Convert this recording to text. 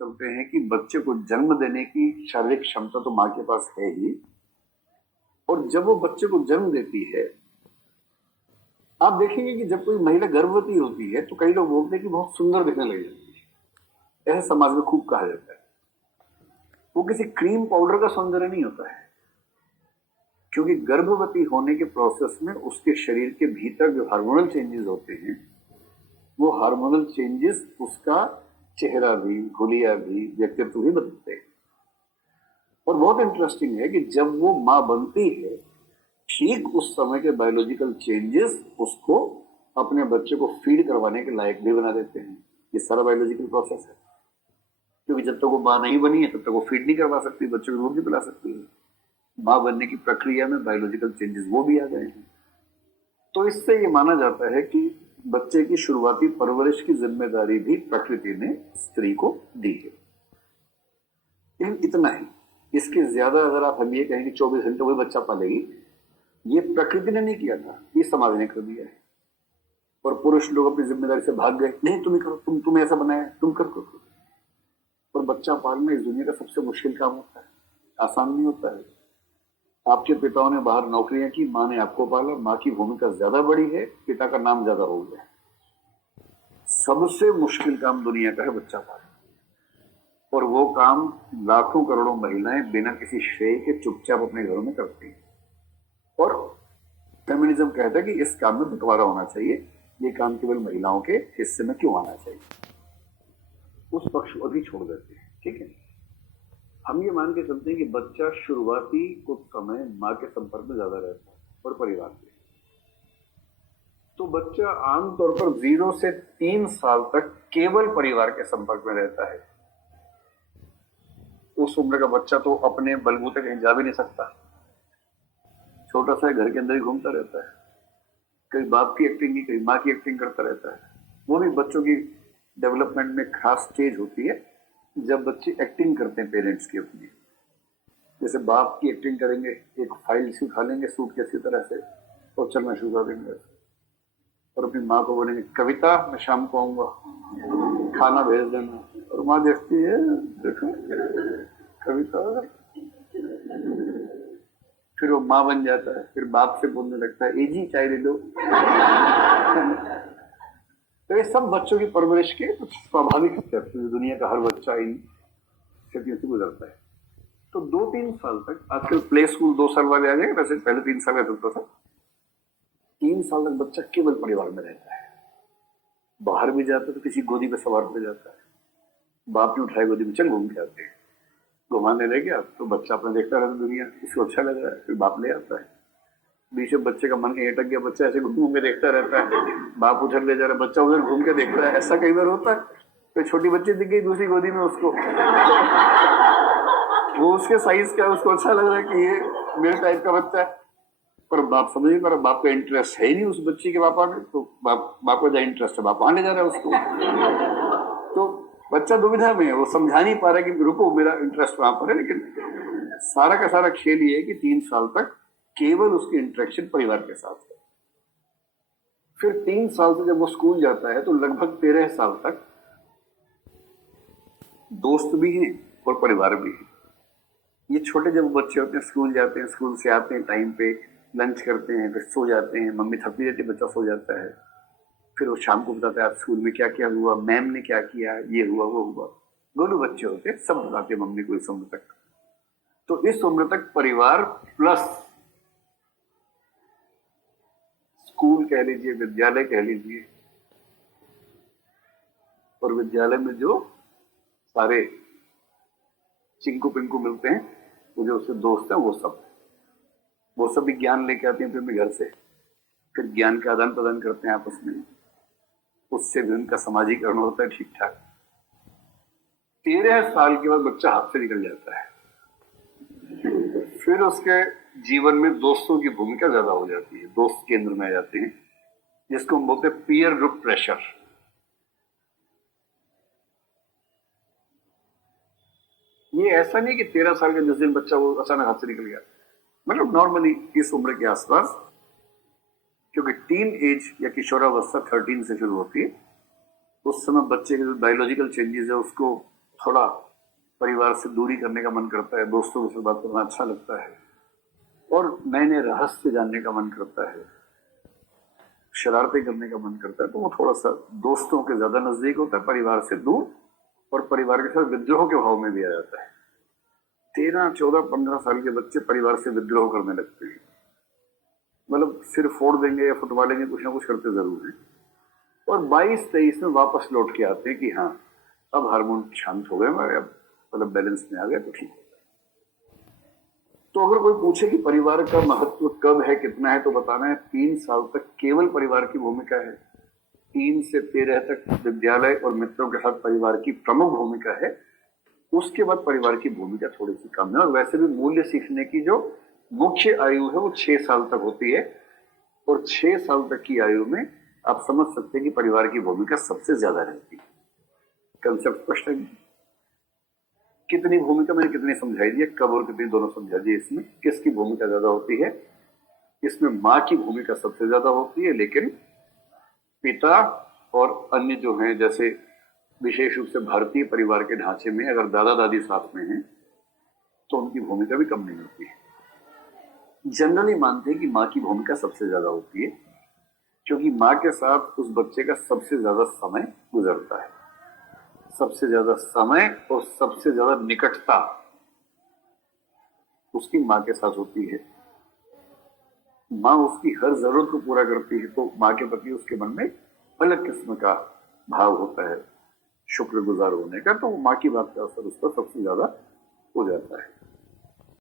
चलते हैं कि बच्चे को जन्म देने की शारीरिक क्षमता तो माँ के पास है ही, और जब वो बच्चे को जन्म देती है, आप देखेंगे कि जब कोई महिला गर्भवती होती है तो कई लोग बोलते हैं कि बहुत सुंदर दिखने लग जाती है। ऐसे समाज में खूब कहा जाता है। वो किसी क्रीम पाउडर का सौंदर्य नहीं होता है, क्योंकि गर्भवती होने के प्रोसेस में उसके शरीर के भीतर जो हार्मोनल चेंजेस होते हैं, वो हार्मोनल चेंजेस उसका चेहरा भी, हुलिया भी, व्यक्तित्व भी बदलते हैं। और बहुत इंटरेस्टिंग है कि जब वो मां बनती है, ठीक उस समय के बायोलॉजिकल चेंजेस उसको अपने बच्चे को फीड करवाने के लायक भी बना देते हैं। ये सारा बायोलॉजिकल प्रोसेस है, क्योंकि जब तक वो मां नहीं बनी है तब तक वो फीड नहीं करवा सकती, बच्चे को दूध नहीं पिला सकती है। मां बनने की प्रक्रिया में बायोलॉजिकल चेंजेस वो भी आ गए हैं। तो इससे ये माना जाता है कि बच्चे की शुरुआती परवरिश की जिम्मेदारी भी प्रकृति ने स्त्री को दी है। लेकिन इतना ही, इसके ज्यादा अगर आप हम ये कहें कि 24 घंटे वही बच्चा पालेगी, ये प्रकृति ने नहीं किया था, ये समाज ने कर दिया है। और पुरुष लोग अपनी जिम्मेदारी से भाग गए, नहीं तुम ही करो, तुम ऐसा बनाया, तुम करो। और बच्चा पालना इस दुनिया का सबसे मुश्किल काम होता है, आसान नहीं होता है। आपके पिताओं ने बाहर नौकरियां की, माँ ने आपको पाला, माँ की भूमिका ज्यादा बड़ी है, पिता का नाम ज्यादा हो गया। सबसे मुश्किल काम दुनिया का है बच्चा पालना, और वो काम लाखों करोड़ों महिलाएं बिना किसी श्रेय के चुपचाप अपने घरों में करती हैं। और फेमिनिज्म कहता है कि इस काम में बंटवारा होना चाहिए, ये काम केवल महिलाओं के हिस्से में क्यों आना चाहिए, उस पक्ष को भी छोड़ देते हैं। ठीक है, हम ये मान के चलते हैं कि बच्चा शुरुआती कुछ समय माँ के संपर्क में ज्यादा रहता है और परिवार में। तो बच्चा आमतौर पर 0 से 3 साल तक केवल परिवार के संपर्क में रहता है। उस उम्र का बच्चा तो अपने बलबूते कहीं जा भी नहीं सकता, छोटा सा घर के अंदर ही घूमता रहता है, कहीं बाप की एक्टिंग की, कहीं माँ की एक्टिंग करता रहता है। वो भी बच्चों की डेवलपमेंट में खास स्टेज होती है जब बच्चे एक्टिंग करते हैं पेरेंट्स की अपनी। जैसे बाप की एक्टिंग करेंगे, एक फाइल से उठा लेंगे सूटकेस की तरह से और चलना शुरू कर देंगे, और अपनी माँ को बोलेंगे कविता मैं शाम को आऊंगा, खाना भेज देना। और माँ देखती है, देखो कविता, फिर वो माँ बन जाता है, फिर बाप से बोलने लगता है ए जी चाय दे दो। तो ये सब बच्चों की परवरिश के कुछ स्वाभाविक स्टेप्स हैं, दुनिया का हर बच्चा इन स्थितियों से गुजरता है। तो 2-3 साल तक, आजकल प्ले स्कूल 2 साल वाले आ जाएंगे, वैसे पहले 3 साल का चलता था। 3 साल तक बच्चा केवल परिवार में रहता है, बाहर भी जाता है तो किसी गोदी में सवार हो जाता है, बाप ने उठाई गोदी में, चल घूम के आते हैं, घुमाने ले गया तो बच्चा अपना देखता रहता दुनिया, इसको अच्छा लग रहा है, फिर बाप ले आता है। बीच में बच्चे का मन कहीं अटक गया, बच्चा ऐसे घूम के देखता रहता है, बाप उधर ले जा रहा है, बच्चा उधर घूम के देखता है। ऐसा कई बार होता है, तो छोटी बच्ची दिख गई दूसरी गोदी में उसको, वो उसके साइज का, उसको अच्छा लग रहा है कि ये मेरे टाइप का बच्चा है, पर बाप समझ नहीं पा रहा, बाप का इंटरेस्ट है ही नहीं उस बच्ची के पापा में, तो बाप को जो इंटरेस्ट है बाप वहां ले जा रहा है उसको। तो बच्चा दुविधा में है, वो समझा नहीं पा रहा कि रुको मेरा इंटरेस्ट वहां पर है। लेकिन सारा का सारा खेल ये है कि 3 साल तक केवल उसकी इंटरेक्शन परिवार के साथ है। फिर 3 साल से जब वो स्कूल जाता है तो लगभग 13 साल तक दोस्त भी हैं और परिवार भी है। ये छोटे जब बच्चे होते हैं, स्कूल जाते हैं, स्कूल से आते हैं टाइम पे, लंच करते हैं, फिर सो जाते हैं, मम्मी थकी रहती है, बच्चा सो जाता है, फिर वो शाम को बताता है आज स्कूल में क्या क्या हुआ, मैम ने क्या किया, ये हुआ वो हुआ। दोनों बच्चे होते हैं, सब बताते हैं मम्मी को इस उम्र तक। तो इस उम्र तक परिवार प्लस स्कूल कह लीजिए, विद्यालय कह लीजिए, और विद्यालय में जो सारे चिंकू पिंकू मिलते हैं, वो जो उसके दोस्त हैं, वो सब भी ज्ञान लेके आते हैं अपने घर से, फिर ज्ञान का आदान प्रदान करते हैं आपस में, उससे भी उनका सामाजिकरण होता है ठीक ठाक। 13 साल के बाद बच्चा हाथ से निकल जाता है, फिर उसके जीवन में दोस्तों की भूमिका ज्यादा हो जाती है, दोस्त केंद्र में आ जाते हैं, जिसको हम बोलते हैं पीयर ग्रुप प्रेशर। ये ऐसा नहीं कि 13 साल के जिस दिन बच्चा वो अचानक हाथ से निकल गया, मतलब नॉर्मली इस उम्र के आसपास, क्योंकि टीन एज या किशोरावस्था 13 से शुरू होती है, उस समय बच्चे के जो बायोलॉजिकल चेंजेस है उसको थोड़ा परिवार से दूरी करने का मन करता है, दोस्तों के साथ बात करना अच्छा लगता है, और नए नए रहस्य जानने का मन करता है, शरारतें करने का मन करता है, तो वो थोड़ा सा दोस्तों के ज्यादा नजदीक होता है, परिवार से दूर, और परिवार के साथ विद्रोह के भाव में भी आ जाता है। 13, 14, 15 साल के बच्चे परिवार से विद्रोह करने लगते हैं, मतलब सिर फोड़ देंगे या फुटवा लेंगे, कुछ ना कुछ करते जरूर है। और 22-23 में वापस लौट के आते हैं कि हाँ अब हार्मोन शांत हो गए हमारे, अब मतलब बैलेंस में आ गए तो ठीक है। तो अगर कोई पूछे कि परिवार का महत्व कब है, कितना है, तो बताना है 3 साल तक केवल परिवार की भूमिका है। 3 से 13 तक विद्यालय और मित्रों के साथ परिवार की प्रमुख भूमिका है। उसके बाद परिवार की भूमिका थोड़ी सी कम है। और वैसे भी मूल्य सीखने की जो मुख्य आयु है वो 6 साल तक होती है, और 6 साल तक की आयु में आप समझ सकते हैं कि परिवार की भूमिका सबसे ज्यादा रहती है। कंसेप्ट स्पष्ट है? कितनी भूमिका मैंने कितनी समझाई दी है, कब और कितनी दोनों समझा दी। इसमें किसकी भूमिका ज्यादा होती है? इसमें माँ की भूमिका सबसे ज्यादा होती है, लेकिन पिता और अन्य जो हैं, जैसे विशेष रूप से भारतीय परिवार के ढांचे में अगर दादा दादी साथ में हैं तो उनकी भूमिका भी कम नहीं होती है। जनरली मानते हैं कि माँ की भूमिका सबसे ज्यादा होती है, क्योंकि माँ के साथ उस बच्चे का सबसे ज्यादा समय गुजरता है, सबसे ज्यादा समय और सबसे ज्यादा निकटता उसकी माँ के साथ होती है। माँ उसकी हर जरूरत को पूरा करती है, तो माँ के प्रति उसके मन में अलग किस्म का भाव होता है, शुक्रगुजार होने का। तो माँ की बात का असर उस पर सबसे ज्यादा हो जाता है।